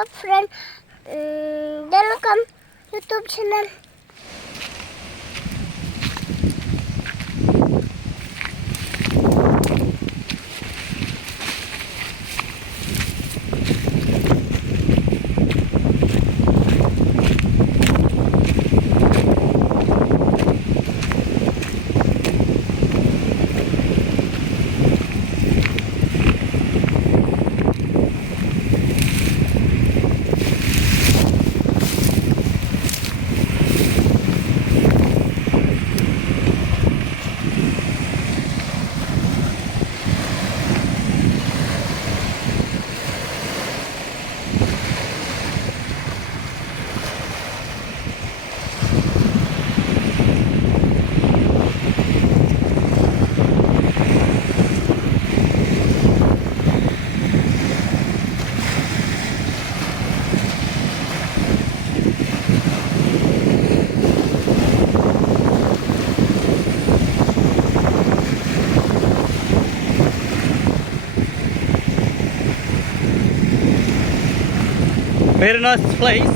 Hello friend, welcome YouTube channel. Very nice place.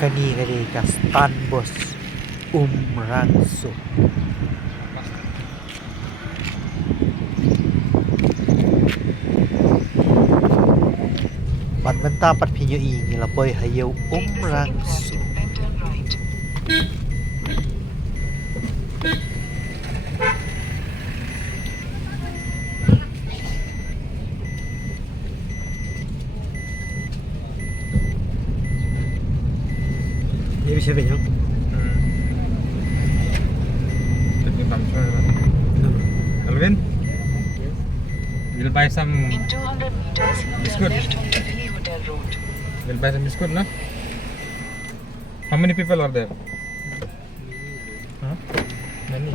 Kanina ka Stanbos Umrangso. Panmantapat pinyo nilapoy hayaw Umrangso. Ini siapa yang? Jadi Alvin, we'll buy some In 200 meters, biscuit. turn left onto Valley Hotel Road. We'll buy some biscuit, no? How many people are there? Huh? Many.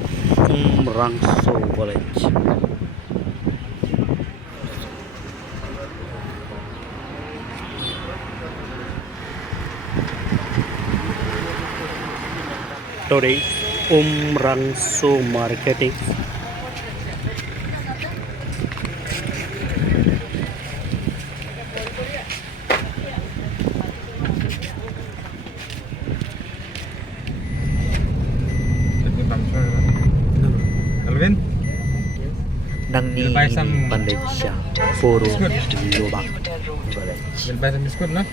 Umrangso Village. Today, Umrangso Marketing. Jadi Alvin, Nang ni We'll buy some pandai siya. Puro Left onto lubak Valley Hotel Road. village. we'll buy some biscuit, no?